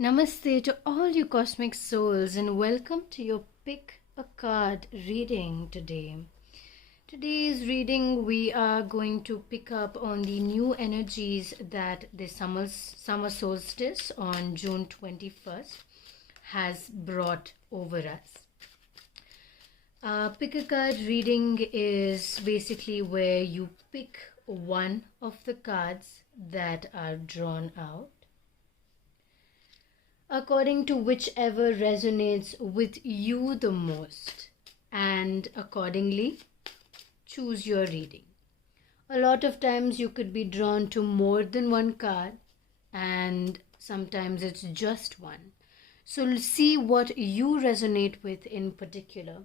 Namaste to all you cosmic souls and welcome to your Pick a Card reading today. Today's reading we are going to pick up on the new energies that the summer solstice on June 21st has brought over us. Pick a card reading is basically where you pick one of the cards that are drawn out according to whichever resonates with you the most, and accordingly choose your reading. A lot of times you could be drawn to more than one card, and sometimes it's just one. So see what you resonate with in particular.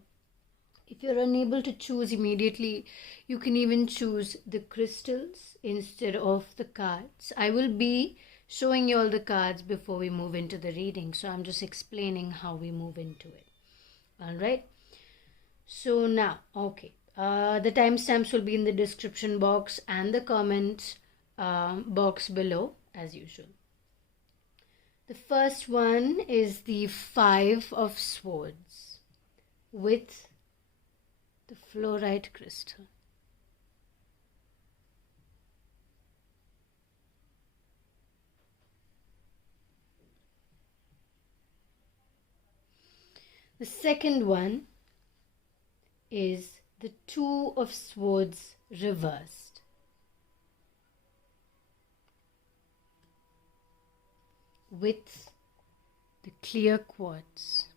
If you're unable to choose immediately, you can even choose the crystals instead of the cards. I will be showing you all the cards before we move into the reading, so I'm just explaining how we move into it. All right, so now, the timestamps will be in the description box and the comment box below as usual. The first one is the Five of Swords with the fluorite crystal. The second one is the Two of Swords reversed with the clear quartz.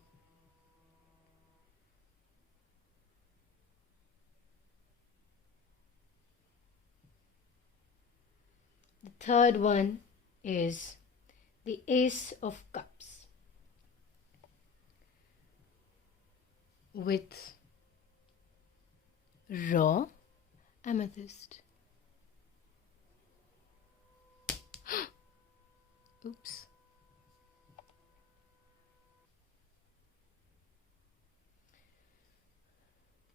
The third one is the Ace of Cups with raw amethyst. Oops.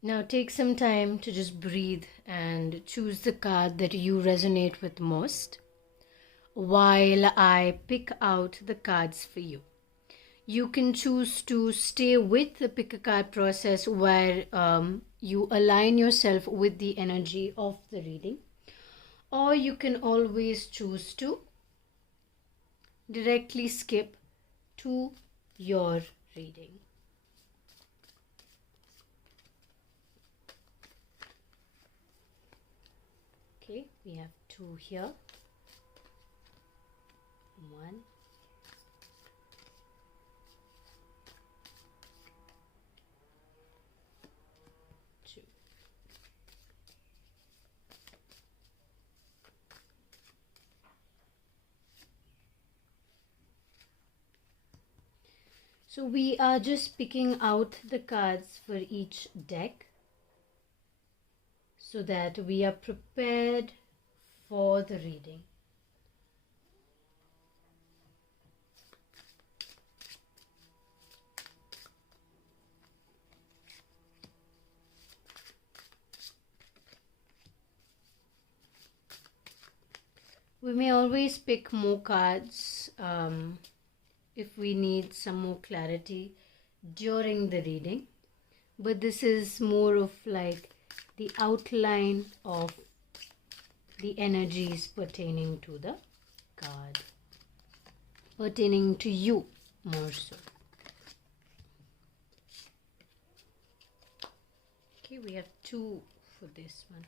Now take some time to just breathe and choose the card that you resonate with most while I pick out the cards for you. You can choose to stay with the pick a card process where you align yourself with the energy of the reading, or you can always choose to directly skip to your reading. Okay, we have two here. One. So we are just picking out the cards for each deck so that we are prepared for the reading. We may always pick more cards if we need some more clarity during the reading, but this is more of like the outline of the energies pertaining to the card, pertaining to you more so. Okay, we have two for this one.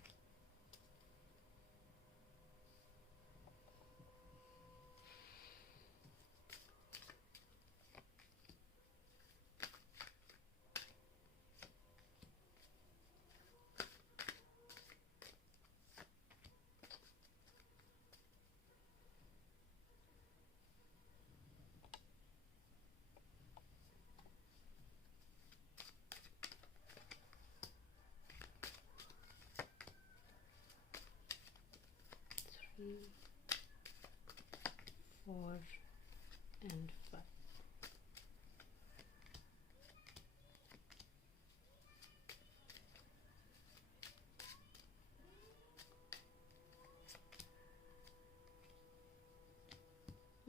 Three, 4, and 5.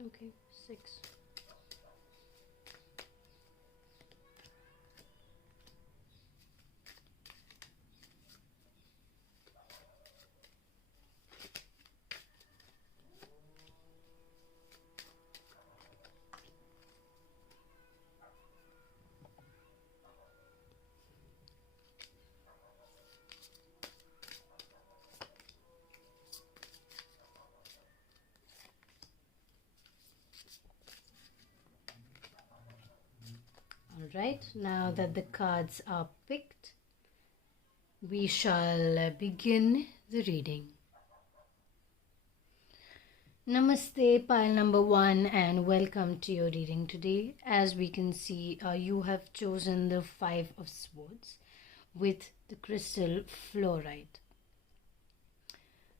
Okay, 6. Alright, now that the cards are picked, we shall begin the reading. Namaste, pile number 1, and welcome to your reading today. As we can see, you have chosen the 5 of Swords with the crystal Fluorite.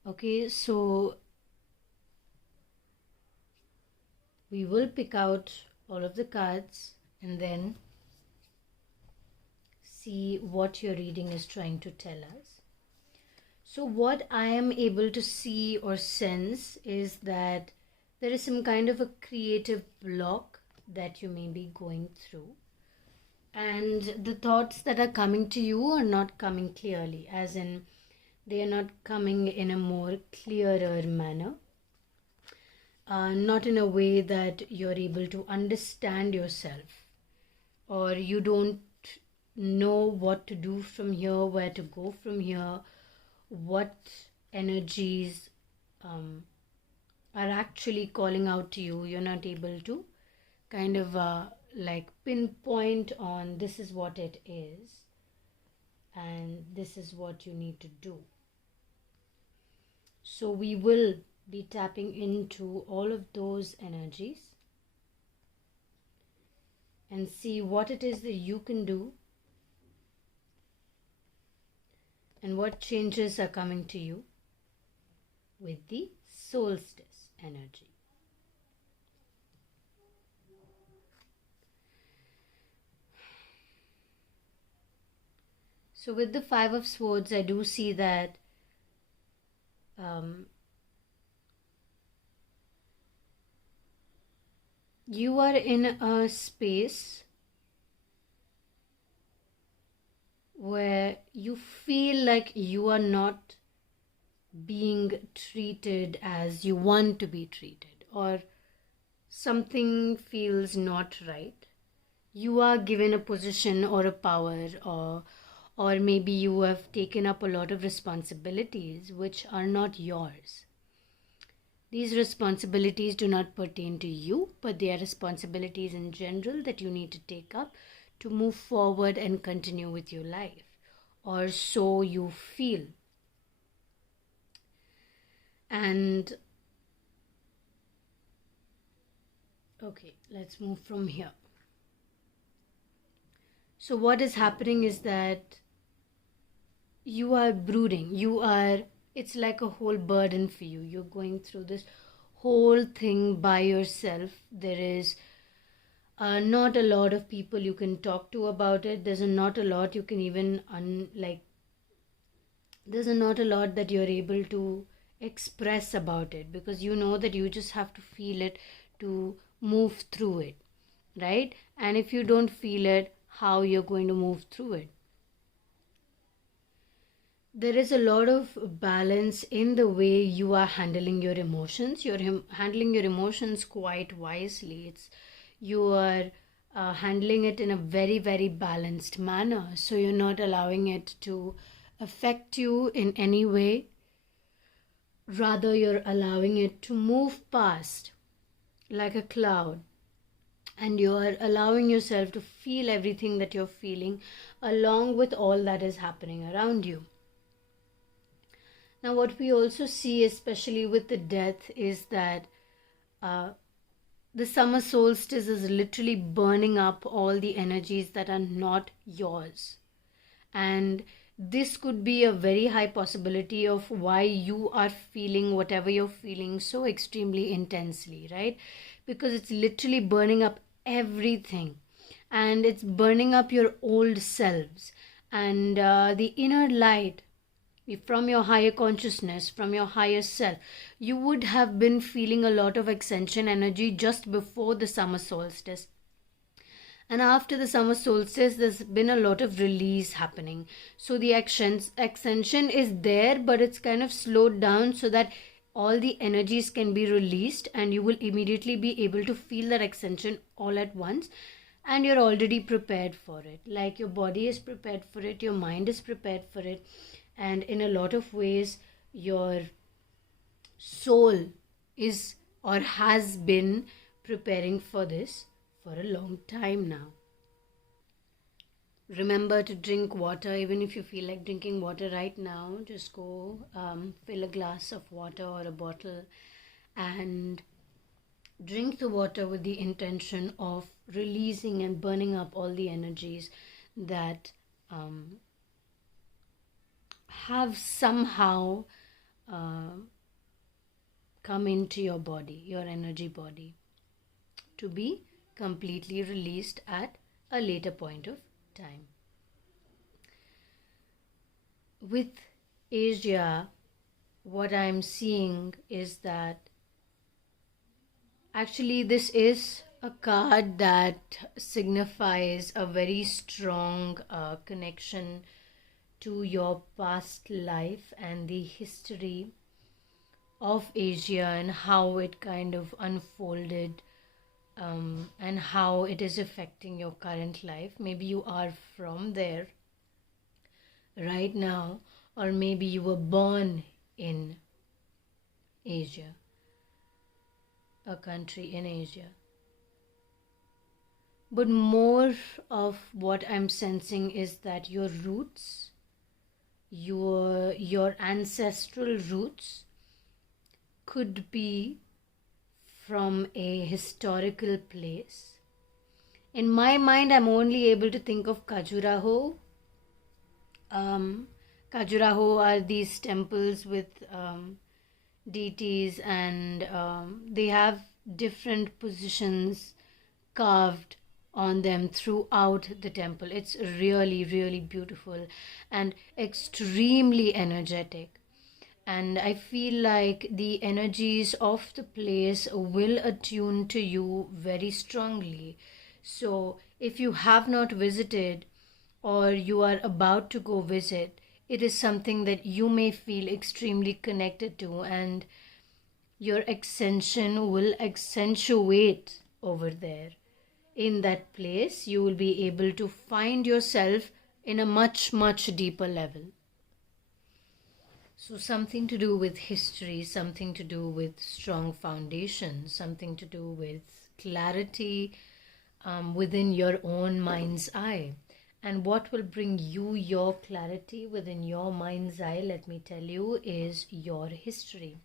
Okay, so we will pick out all of the cards and then see what your reading is trying to tell us. So what I am able to see or sense is that there is some kind of a creative block that you may be going through, and the thoughts that are coming to you are not coming clearly, as in they are not coming in a more clearer manner, not in a way that you're able to understand yourself, or you don't know what to do from here, where to go from here, what energies are actually calling out to you. You're not able to kind of like pinpoint on this is what it is and this is what you need to do. So we will be tapping into all of those energies and see what it is that you can do and what changes are coming to you with the solstice energy. So with the 5 of Swords, I do see that you are in a space where you feel like you are not being treated as you want to be treated, or something feels not right. You are given a position or a power, or maybe you have taken up a lot of responsibilities which are not yours. These responsibilities do not pertain to you, but they are responsibilities in general that you need to take up to move forward and continue with your life, or so you feel. And okay, let's move from here. So what is happening is that you are brooding. It's like a whole burden for you. You're going through this whole thing by yourself. There is not a lot of people you can talk to about it. There's not a lot you can even there's not a lot that you're able to express about it, because you know that you just have to feel it to move through it, right? And if you don't feel it, how you're going to move through it? There is a lot of balance in the way you are handling your emotions. You're handling your emotions quite wisely. You are handling it in a very, very balanced manner. So you're not allowing it to affect you in any way. Rather, you're allowing it to move past like a cloud. And you're allowing yourself to feel everything that you're feeling along with all that is happening around you. Now, what we also see, especially with the death, is that the summer solstice is literally burning up all the energies that are not yours. And this could be a very high possibility of why you are feeling whatever you're feeling so extremely intensely, right? Because it's literally burning up everything, and it's burning up your old selves and the inner light from your higher consciousness, from your higher self. You would have been feeling a lot of ascension energy just before the summer solstice. And after the summer solstice, there's been a lot of release happening. So the ascension is there, but it's kind of slowed down so that all the energies can be released, and you will immediately be able to feel that ascension all at once. And you're already prepared for it. Like your body is prepared for it, your mind is prepared for it. And in a lot of ways, your soul is or has been preparing for this for a long time now. Remember to drink water. Even if you feel like drinking water right now, just go fill a glass of water or a bottle and drink the water with the intention of releasing and burning up all the energies that have somehow come into your body, your energy body, to be completely released at a later point of time. With Asia, what I'm seeing is that actually this is a card that signifies a very strong connection to your past life and the history of Asia and how it kind of unfolded, and how it is affecting your current life. Maybe you are from there right now, or maybe you were born in Asia, a country in Asia. But more of what I'm sensing is that your roots, your ancestral roots, could be from a historical place. In my mind, I'm only able to think of Khajuraho. Khajuraho are these temples with deities, and they have different positions carved on them throughout the temple. It's really, really beautiful and extremely energetic. And I feel like the energies of the place will attune to you very strongly. So if you have not visited or you are about to go visit, it is something that you may feel extremely connected to, and your ascension will accentuate over there. In that place, you will be able to find yourself in a much, much deeper level. So something to do with history, something to do with strong foundation, something to do with clarity within your own mind's eye. And what will bring you your clarity within your mind's eye, let me tell you, is your history.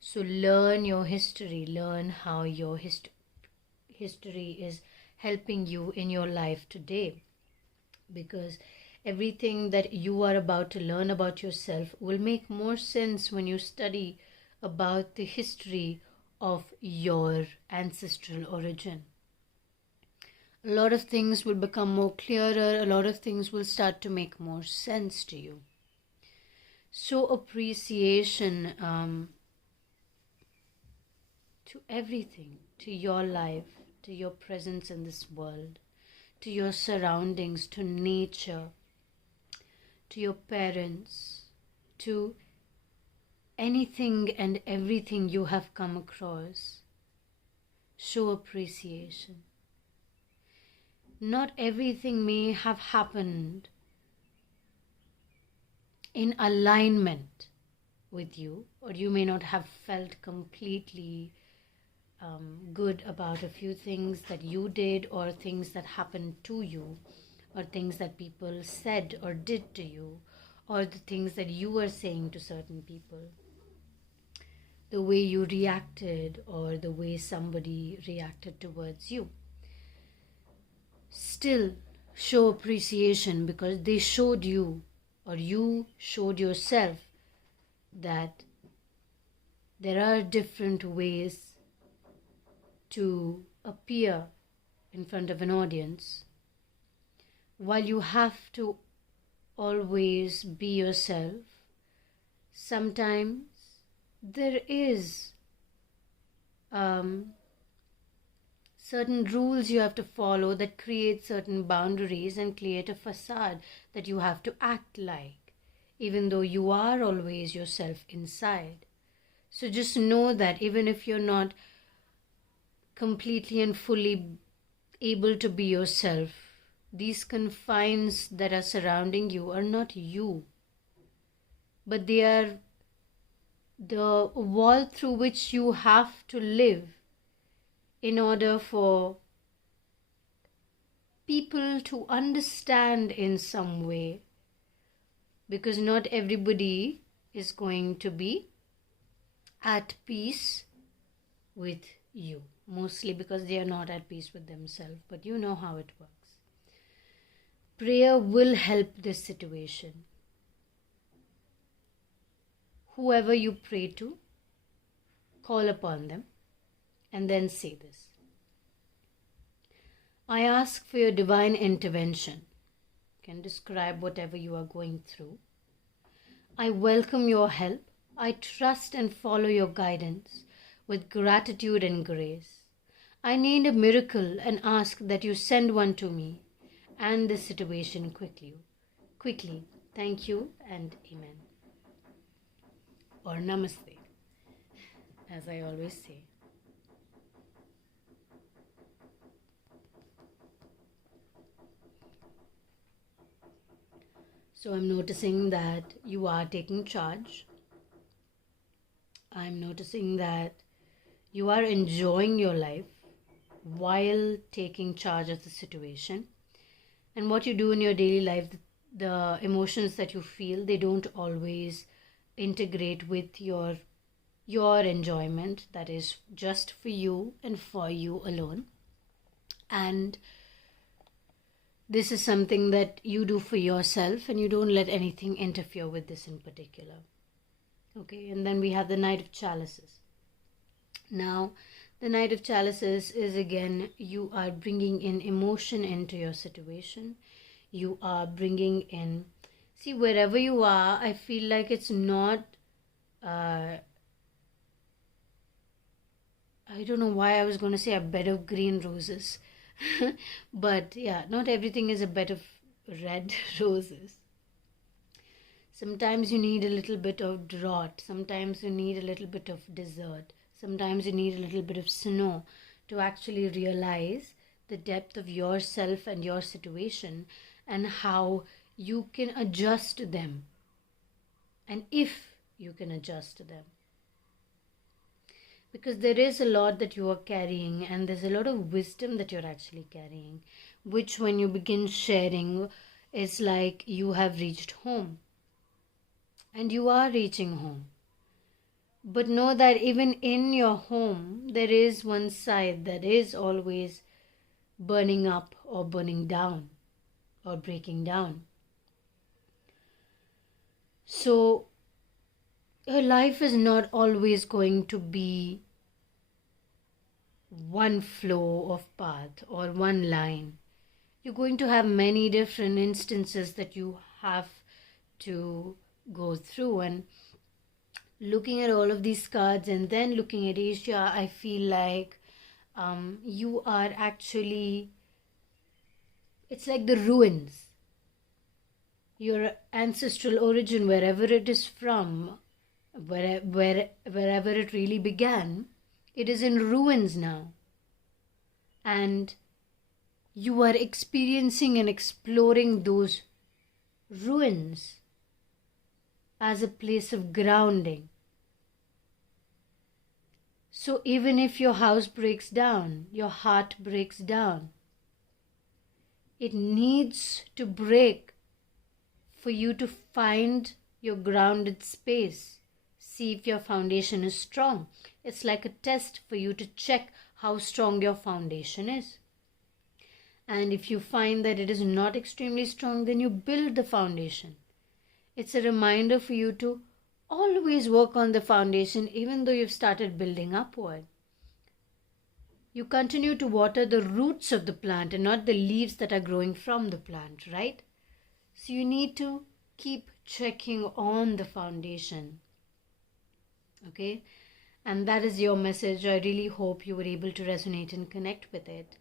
So learn your history, learn how your history is helping you in your life today, because everything that you are about to learn about yourself will make more sense when you study about the history of your ancestral origin. A lot of things will become more clearer, a lot of things will start to make more sense to you. So appreciation to everything, to your life, to your presence in this world, to your surroundings, to nature, to your parents, to anything and everything you have come across. Show appreciation. Not everything may have happened in alignment with you, or you may not have felt completely good about a few things that you did, or things that happened to you, or things that people said or did to you, or the things that you were saying to certain people, the way you reacted or the way somebody reacted towards you. Still show appreciation, because they showed you, or you showed yourself, that there are different ways to appear in front of an audience. While you have to always be yourself, sometimes there is certain rules you have to follow that create certain boundaries and create a facade that you have to act like, even though you are always yourself inside. So just know that even if you're not completely and fully able to be yourself, these confines that are surrounding you are not you, but they are the wall through which you have to live in order for people to understand in some way, because not everybody is going to be at peace with you, mostly because they are not at peace with themselves, but you know how it works. Prayer will help this situation. Whoever you pray to, call upon them and then say this: I ask for your divine intervention. You can describe whatever you are going through. I welcome your help. I trust and follow your guidance with gratitude and grace. I need a miracle and ask that you send one to me and the situation quickly. Thank you and amen. Or namaste, as I always say. So I'm noticing that you are taking charge. I'm noticing that you are enjoying your life while taking charge of the situation. And what you do in your daily life, the emotions that you feel, they don't always integrate with your enjoyment that is just for you and for you alone. And this is something that you do for yourself, and you don't let anything interfere with this in particular. Okay, and then we have the Knight of Chalices. Now, the Knight of Chalices is, again, you are bringing in emotion into your situation. You are bringing in, see, wherever you are, I feel like it's not, I don't know why I was going to say a bed of green roses. But yeah, not everything is a bed of red roses. Sometimes you need a little bit of drought. Sometimes you need a little bit of desert. Sometimes you need a little bit of snow to actually realize the depth of yourself and your situation and how you can adjust to them. And if you can adjust to them. Because there is a lot that you are carrying, and there's a lot of wisdom that you're actually carrying, which when you begin sharing, it's like you have reached home. And you are reaching home. But know that even in your home, there is one side that is always burning up or burning down or breaking down. So your life is not always going to be one flow of path or one line. You're going to have many different instances that you have to go through. And looking at all of these cards and then looking at Asia, I feel like you are actually, it's like the ruins. Your ancestral origin, wherever it is from, wherever it really began, it is in ruins now. And you are experiencing and exploring those ruins as a place of grounding. So even if your house breaks down, your heart breaks down, it needs to break for you to find your grounded space. See if your foundation is strong. It's like a test for you to check how strong your foundation is. And if you find that it is not extremely strong, then you build the foundation. It's a reminder for you to always work on the foundation, even though you've started building upward. You continue to water the roots of the plant and not the leaves that are growing from the plant, right? So you need to keep checking on the foundation. Okay? And that is your message. I really hope you were able to resonate and connect with it.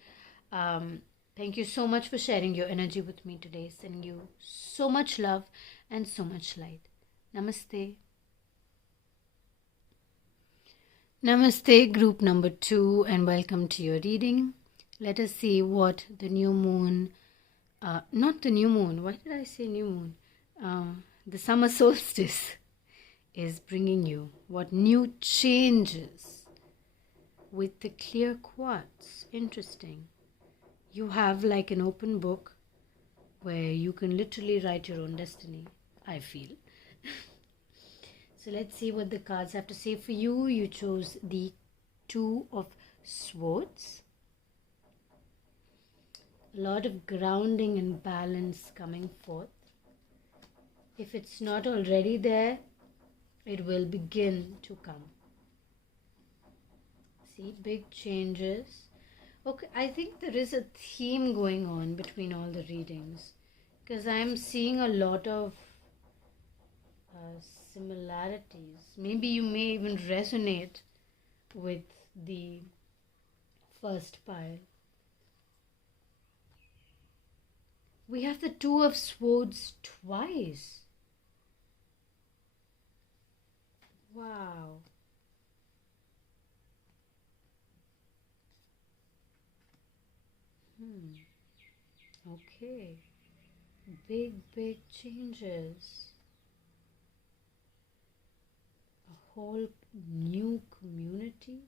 Thank you so much for sharing your energy with me today. Sending you so much love and so much light. Namaste. Namaste, group number 2, and welcome to your reading. Let us see what the new moon, not the new moon, why did I say new moon? The summer solstice is bringing you. What new changes with the clear quartz. Interesting. you have like an open book where you can literally write your own destiny, I feel. So let's see what the cards have to say for you. You chose the Two of Swords. A lot of grounding and balance coming forth. If it's not already there, it will begin to come. See, big changes. Okay, I think there is a theme going on between all the readings, because I'm seeing a lot of similarities. Maybe you may even resonate with the first pile. We have the Two of Swords twice. Wow. Okay. Big changes. A whole new community.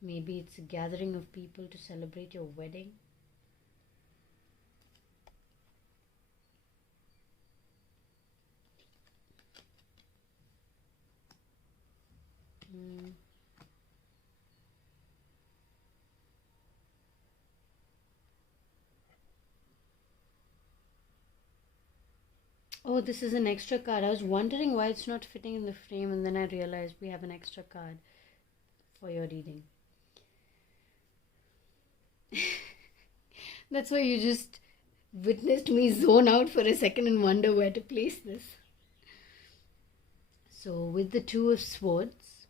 Maybe it's a gathering of people to celebrate your wedding. Oh, this is an extra card. I was wondering why it's not fitting in the frame, and then I realized we have an extra card for your reading. That's why you just witnessed me zone out for a second and wonder where to place this. So with the Two of Swords,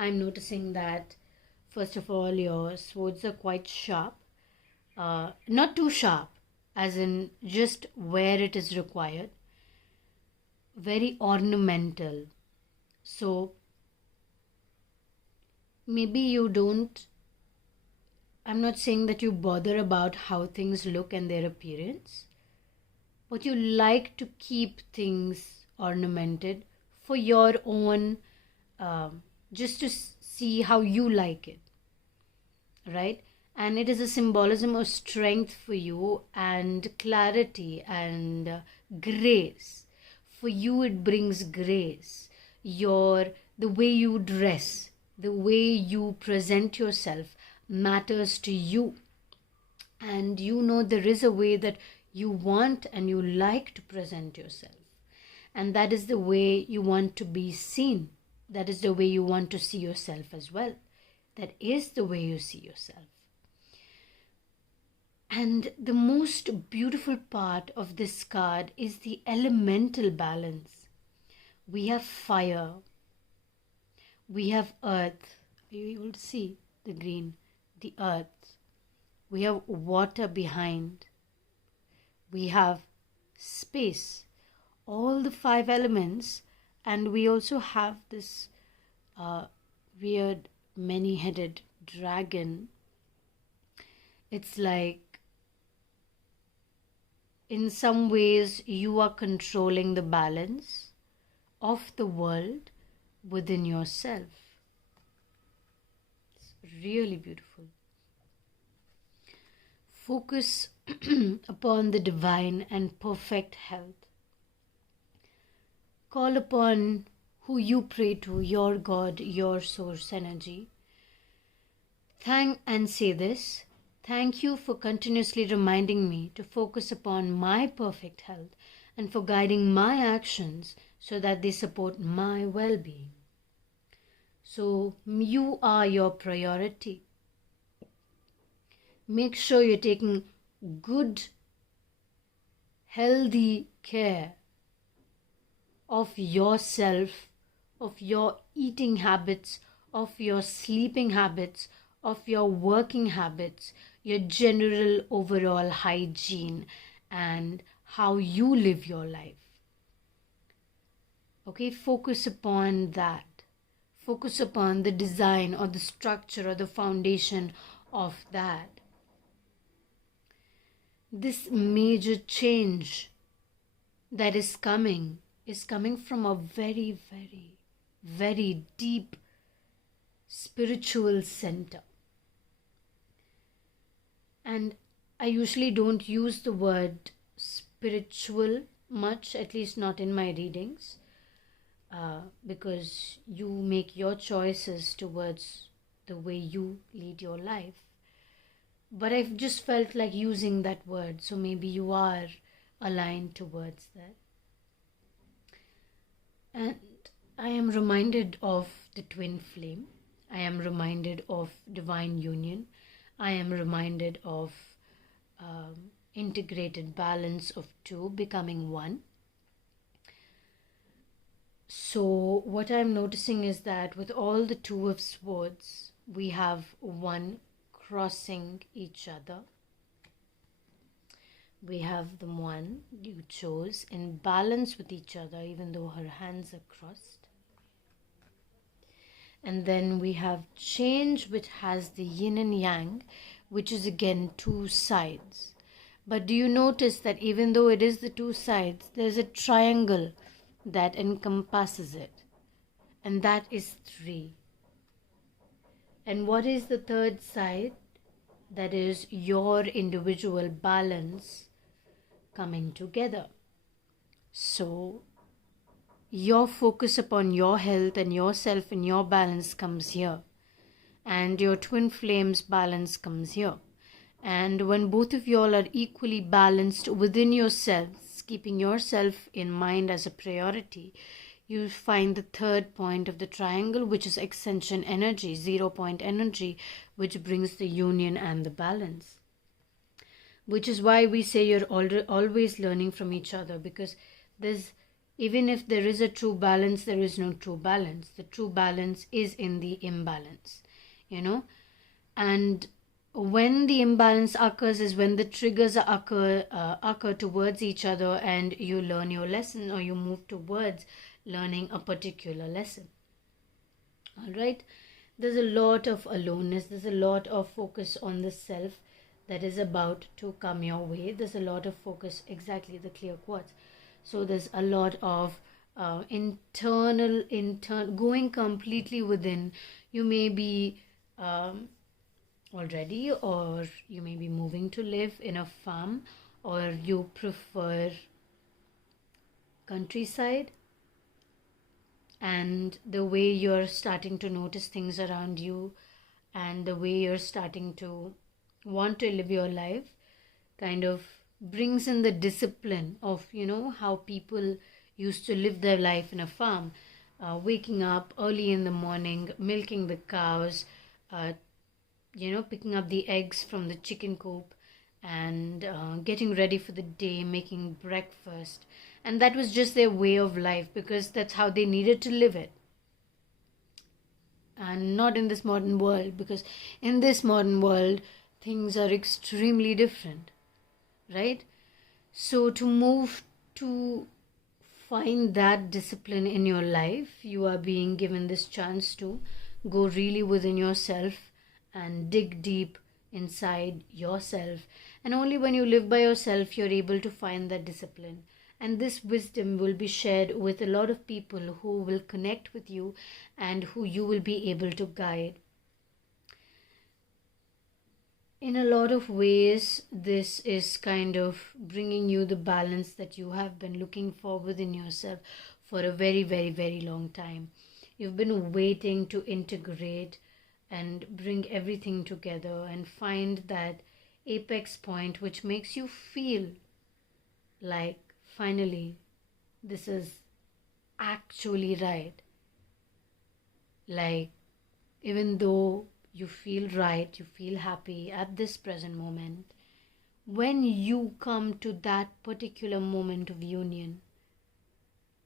I'm noticing that first of all your swords are quite sharp. Not too sharp, as in just where it is required. Very ornamental. So maybe you don't, I'm not saying that you bother about how things look and their appearance, but you like to keep things ornamented for your own, just to see how you like it, right? And it is a symbolism of strength for you and clarity and grace. For you, it brings grace. The way you dress, the way you present yourself matters to you. And you know there is a way that you want and you like to present yourself. And that is the way you want to be seen. That is the way you want to see yourself as well. That is the way you see yourself. And the most beautiful part of this card is the elemental balance. We have fire. We have earth. Are you able to see the green? The earth. We have water behind. We have space. All the 5 elements. And we also have this weird many-headed dragon. It's like, in some ways, you are controlling the balance of the world within yourself. It's really beautiful. Focus upon the divine and perfect health. Call upon who you pray to, your God, your source energy. Thank and say this. Thank you for continuously reminding me to focus upon my perfect health and for guiding my actions so that they support my well-being. So you are your priority. Make sure you're taking good, healthy care of yourself, of your eating habits, of your sleeping habits, of your working habits, your general overall hygiene, and how you live your life. Okay, focus upon that. Focus upon the design or the structure or the foundation of that. This major change that is coming from a very, very, very deep spiritual center. And I usually don't use the word spiritual much, at least not in my readings, because you make your choices towards the way you lead your life. But I've just felt like using that word, so maybe you are aligned towards that. And I am reminded of the twin flame. I am reminded of divine union. I am reminded of integrated balance of two becoming one. So what I'm noticing is that with all the Two of Swords, we have one crossing each other. We have the one you chose in balance with each other, even though her hands are crossed. And then we have change, which has the yin and yang, which is again two sides. But do you notice that even though it is the two sides, there's a triangle that encompasses it, and that is 3. And what is the third side? That is your individual balance coming together. So your focus upon your health and yourself and your balance comes here, and your twin flames balance comes here. And when both of you all are equally balanced within yourselves, keeping yourself in mind as a priority, you find the third point of the triangle, which is ascension energy, 0 point energy, which brings the union and the balance. Which is why we say you're always learning from each other, because there's, even if there is a true balance, there is no true balance. The true balance is in the imbalance, and when the imbalance occurs is when the triggers occur towards each other, and you learn your lesson, or you move towards learning a particular lesson. All right, there's a lot of aloneness, there's a lot of focus on the self that is about to come your way. There's a lot of focus, exactly, the clear quartz. So there's a lot of internal going completely within. You may be already, or you may be moving to live in a farm, or you prefer countryside, and the way you're starting to notice things around you and the way you're starting to want to live your life kind of brings in the discipline of how people used to live their life in a farm, waking up early in the morning, milking the cows, picking up the eggs from the chicken coop, and getting ready for the day, making breakfast. And that was just their way of life, because that's how they needed to live it. And not in this modern world, because in this modern world, things are extremely different, right? So to move to find that discipline in your life, you are being given this chance to go really within yourself and dig deep inside yourself. And only when you live by yourself, you're able to find that discipline. And this wisdom will be shared with a lot of people who will connect with you and who you will be able to guide. In a lot of ways, this is kind of bringing you the balance that you have been looking for within yourself for a very, very, very long time. You've been waiting to integrate and bring everything together and find that apex point which makes you feel like finally this is actually right. Like, even though you feel right, you feel happy at this present moment, when you come to that particular moment of union,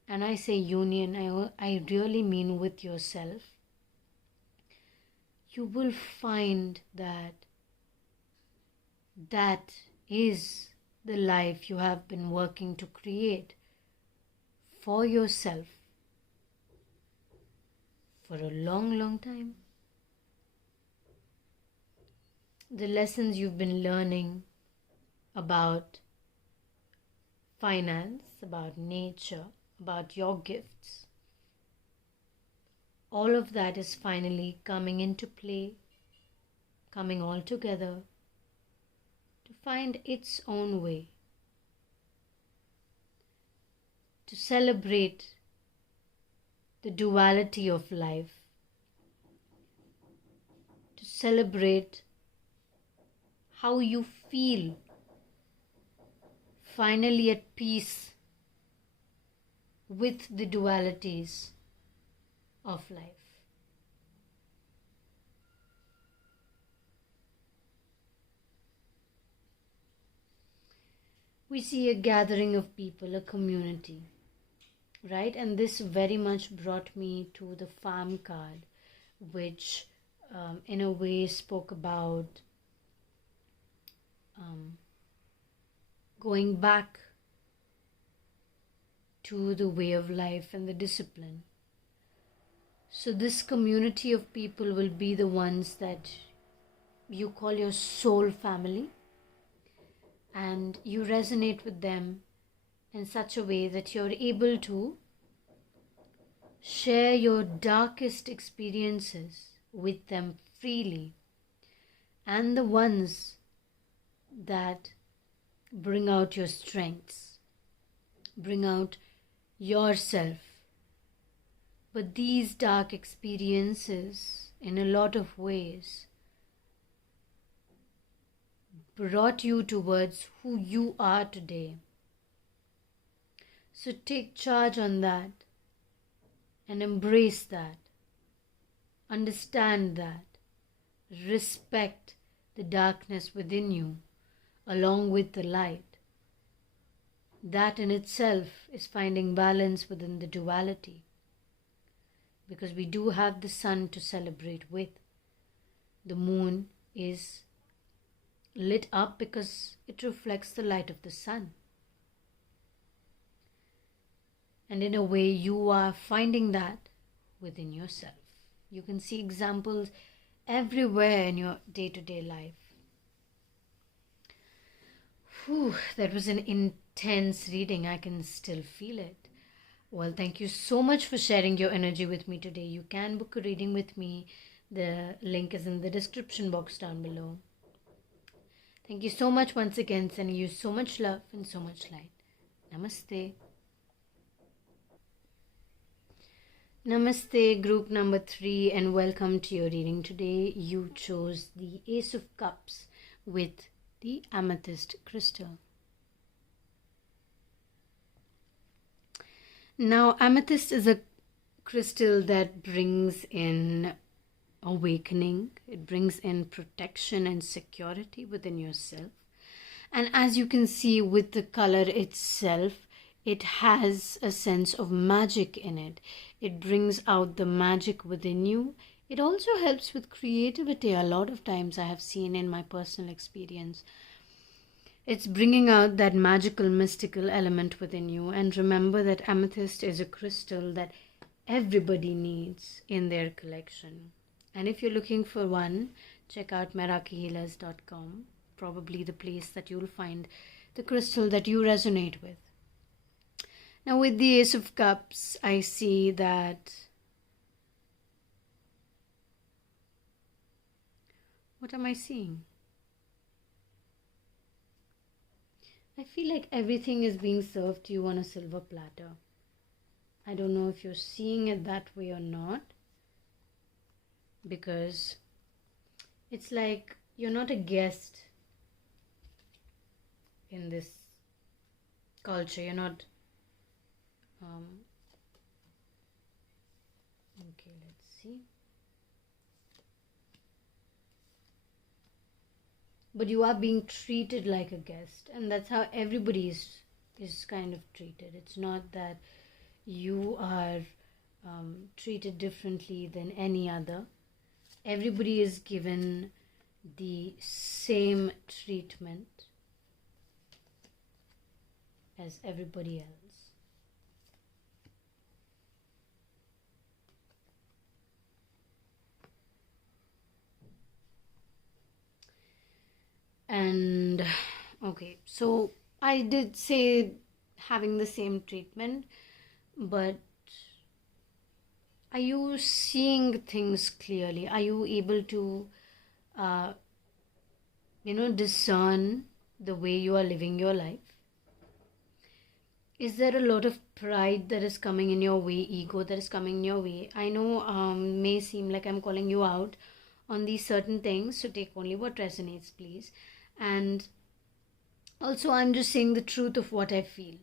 and I say union, I really mean with yourself, you will find that that is the life you have been working to create for yourself for a long, long time. The lessons you've been learning about finance, about nature, about your gifts, all of that is finally coming into play, coming all together, to find its own way, to celebrate the duality of life, to celebrate how you feel finally at peace with the dualities of life. We see a gathering of people, a community, right? And this very much brought me to the farm card, which in a way spoke about going back to the way of life and the discipline. So this community of people will be the ones that you call your soul family, and you resonate with them in such a way that you're able to share your darkest experiences with them freely, and the ones that bring out your strengths, bring out yourself. But these dark experiences, in a lot of ways, brought you towards who you are today. So take charge on that and embrace that. Understand that. Respect the darkness within you along with the light. That in itself is finding balance within the duality. Because we do have the sun to celebrate with. The moon is lit up because it reflects the light of the sun. And in a way, you are finding that within yourself. You can see examples everywhere in your day-to-day life. Whew, that was an intense reading. I can still feel it. Well, thank you so much for sharing your energy with me today. You can book a reading with me. The link is in the description box down below. Thank you so much once again, sending you so much love and so much light. Namaste. Namaste, group number 3, and welcome to your reading. Today you chose the Ace of Cups with the Amethyst crystal. Now, amethyst is a crystal that brings in awakening. It brings in protection and security within yourself. And as you can see with the color itself, it has a sense of magic in it. It brings out the magic within you. It also helps with creativity. A lot of times I have seen in my personal experience, it's bringing out that magical, mystical element within you. And remember that amethyst is a crystal that everybody needs in their collection. And if you're looking for one, check out merakihealers.com. Probably the place that you'll find the crystal that you resonate with. Now with the Ace of Cups, I see that what am I seeing? I feel like everything is being served to you on a silver platter. I don't know if you're seeing it that way or not, because it's like you're not a guest in this culture. You're not okay, let's see. But you are being treated like a guest, and that's how everybody is kind of treated. It's not that you are treated differently than any other. Everybody is given the same treatment as everybody else. And okay, so I did say having the same treatment, but are you seeing things clearly? Are you able to discern the way you are living your life? Is there a lot of pride that is coming in your way, ego that is coming in your way? I know may seem like I'm calling you out on these certain things, so take only what resonates, please. And also, I'm just saying the truth of what I feel.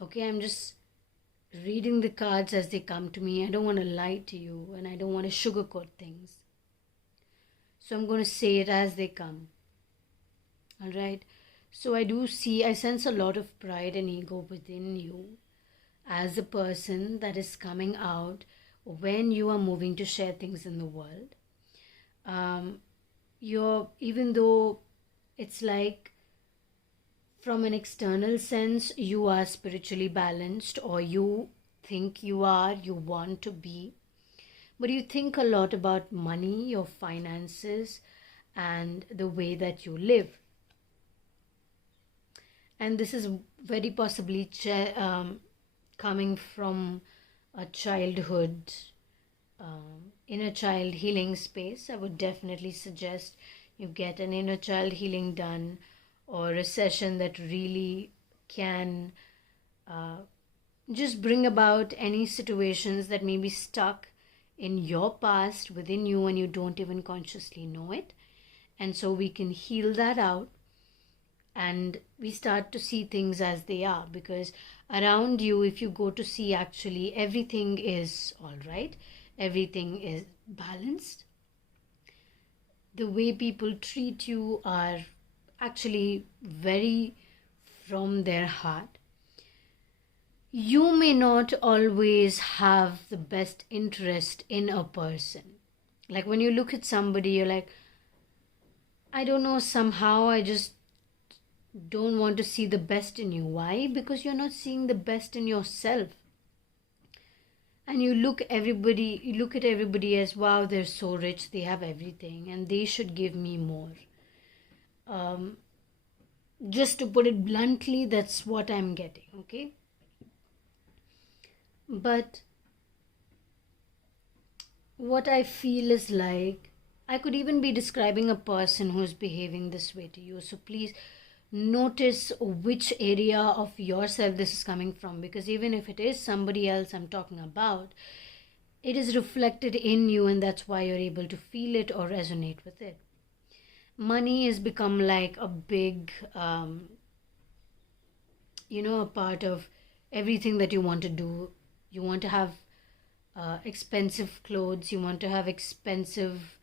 Okay, I'm just reading the cards as they come to me. I don't want to lie to you, and I don't want to sugarcoat things. So I'm going to say it as they come. All right. So I sense a lot of pride and ego within you as a person that is coming out when you are moving to share things in the world. Even though it's like from an external sense, you are spiritually balanced, or you think you are, you want to be, but you think a lot about money, your finances, and the way that you live. And this is very possibly coming from a childhood, inner child healing space. I would definitely suggest you get an inner child healing done, or a session that really can just bring about any situations that may be stuck in your past within you and you don't even consciously know it. And so we can heal that out, and we start to see things as they are, because around you, if you go to see, actually everything is all right, everything is balanced. The way people treat you are actually very from their heart. You may not always have the best interest in a person. Like when you look at somebody, you're like, I don't know, somehow I just don't want to see the best in you. Why? Because you're not seeing the best in yourself. And you look at everybody as, wow, they're so rich, they have everything, and they should give me more. Just to put it bluntly, that's what I'm getting, okay? But what I feel is like, I could even be describing a person who's behaving this way to you. So please notice which area of yourself this is coming from, because even if it is somebody else I'm talking about, it is reflected in you, and that's why you're able to feel it or resonate with it. Money has become like a big, a part of everything that you want to do. You want to have expensive clothes, you want to have expensive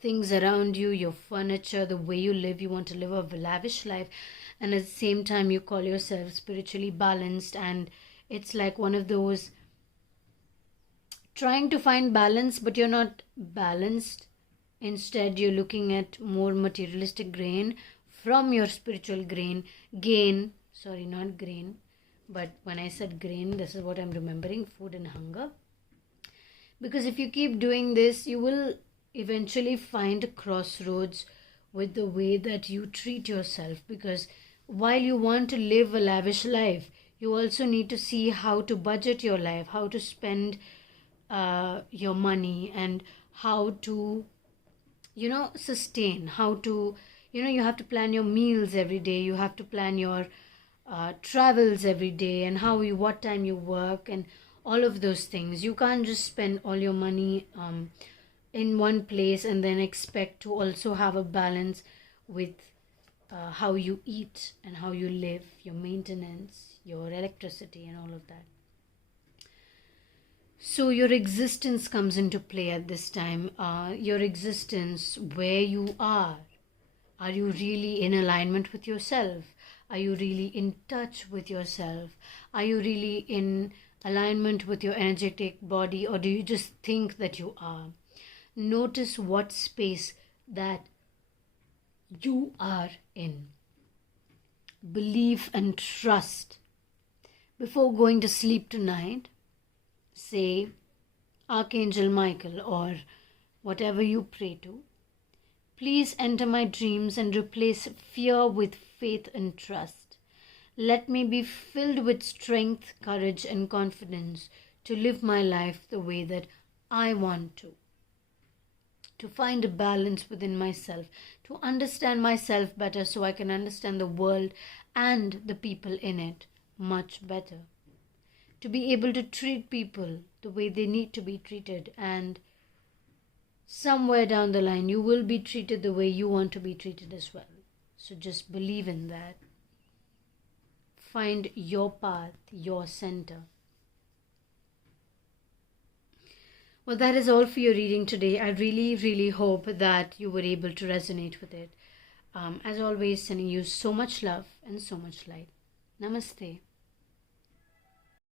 things around you, your furniture, the way you live. You want to live a lavish life, and at the same time you call yourself spiritually balanced. And it's like one of those trying to find balance, but you're not balanced. Instead, you're looking at more materialistic gain from your spiritual gain. Sorry, not grain, but when I said grain, this is what I'm remembering: food and hunger. Because if you keep doing this, you will eventually find a crossroads with the way that you treat yourself. Because while you want to live a lavish life, you also need to see how to budget your life, how to spend your money, and how to sustain, how to you have to plan your meals every day, you have to plan your travels every day, and what time you work, and all of those things. You can't just spend all your money in one place and then expect to also have a balance with how you eat and how you live, your maintenance, your electricity, and all of that. So your existence comes into play at this time. Your existence, where you are you really in alignment with yourself? Are you really in touch with yourself? Are you really in alignment with your energetic body, or do you just think that you are? Notice what space that you are in. Believe and trust. Before going to sleep tonight, say, Archangel Michael, or whatever you pray to, please enter my dreams and replace fear with faith and trust. Let me be filled with strength, courage, and confidence to live my life the way that I want to to find a balance within myself, to understand myself better so I can understand the world and the people in it much better. To be able to treat people the way they need to be treated, and somewhere down the line you will be treated the way you want to be treated as well. So just believe in that. Find your path, your center. Well, that is all for your reading today. I really hope that you were able to resonate with it. As always, sending you so much love and so much light. Namaste.